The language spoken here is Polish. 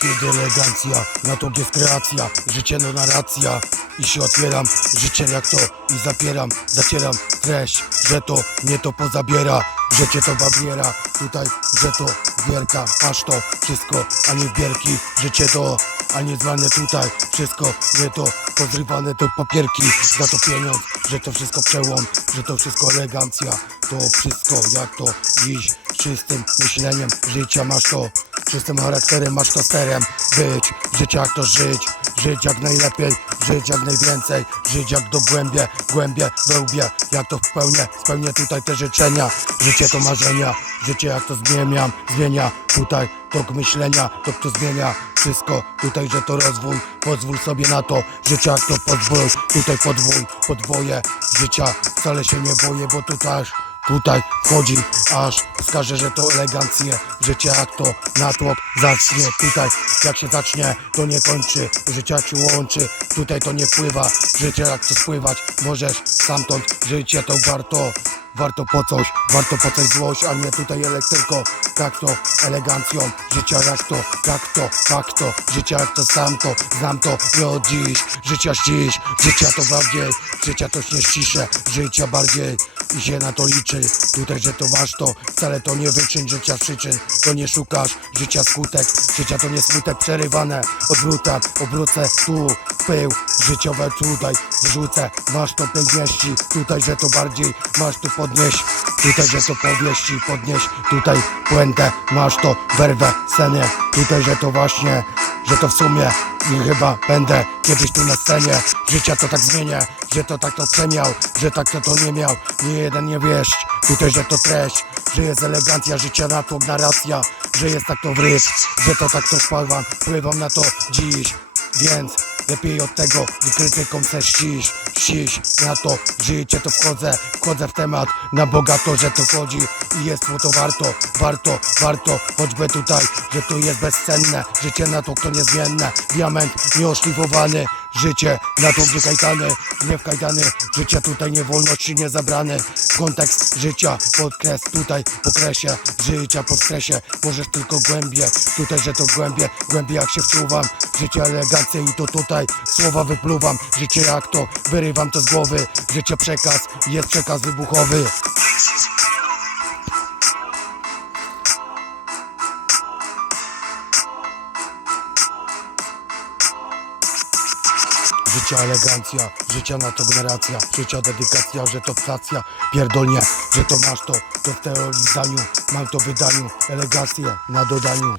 Kiedy elegancja, na to jest kreacja Życie no narracja. I się otwieram, życie jak to I zapieram, zacieram treść Że to mnie to pozabiera Że cię to babiera Tutaj, że to gierka Masz to wszystko, a nie bierki Życie to, a nie tutaj Wszystko, że to pozrywane to papierki. Za to pieniądz, że to wszystko przełom Że to wszystko elegancja. To wszystko jak to dziś Czystym myśleniem życia masz to. Czystym charakterem masz to sterem. Być, żyć jak to żyć. Żyć jak najlepiej, żyć jak najwięcej. Żyć jak do głębie, głębie, wełbie Jak to w pełni, spełnię tutaj te życzenia. Życie to marzenia, życie jak to zmieniam Zmienia. Tutaj tok myślenia Tok to zmienia wszystko. Tutaj, że to rozwój, pozwól sobie na to Życie jak to podwój, tutaj podwój Podwoje życia, wcale się nie boję Bo tutaj Tutaj wchodzi, aż wskaże, że to elegancje Życie jak to natłok zacznie. Tutaj jak się zacznie, to nie kończy Życie jak się łączy, tutaj to nie wpływa Życie jak to spływać, możesz stamtąd Życie to warto, warto po coś Warto po coś złość, a nie tutaj elektryko Tak to elegancją Życia jak to, jak to, tak to. Życia jak to sam to, znam to. Nie od dziś Życia ściś, życia to bardziej. Życia to nie ściszę, życia bardziej. I się na to liczy Tutaj, że to masz to, wcale to nie wyczyn życia przyczyn. To nie szukasz życia skutek. Życia to nie smutek przerywane. Odwrócę, obrócę tu pył Życiowe tutaj. Wrzucę Masz to piękności. Tutaj, że to bardziej masz tu podnieść. Tutaj, że to powieści podnieść. Tutaj puentę masz to werwę scenie. Tutaj, że to właśnie że to w sumie i chyba będę kiedyś tu na scenie. Życia to tak zmienię, że to tak to przemiał Że tak to to nie miał, nie jeden nie wieść. Tutaj, że to treść, że jest elegancja Życia natłok, narracja, że jest tak to wryt Że to tak to wpływam, wpływam na to dziś Więc lepiej od tego, gdy krytyką se ściś Ściś na to, życie to wchodzę Wchodzę w temat, na bogato, że to chodzi I jest mu to warto, warto, warto. Choćby tutaj, że to jest bezcenne. Życie na to, kto niezmienne. Diament nieoszlifowany Życie na to, gdzie kajtany Nie w kajdany, życia tutaj nie wolności nie zabrany Kontekst życia, podkres tutaj Pokresie, życia podkresie Możesz tylko głębie, tutaj, że to głębie Głębie jak się wczuwam. Życie elegancje i to tutaj Słowa wypluwam, życie jak to Wyrywam to z głowy, życie przekaz Jest przekaz wybuchowy Życia elegancja, życia na to generacja. Życia dedykacja, że to ptacja. Pierdolnie, że to masz to To w teorii zdaniu, mam to wydaniu. Elegancję na dodaniu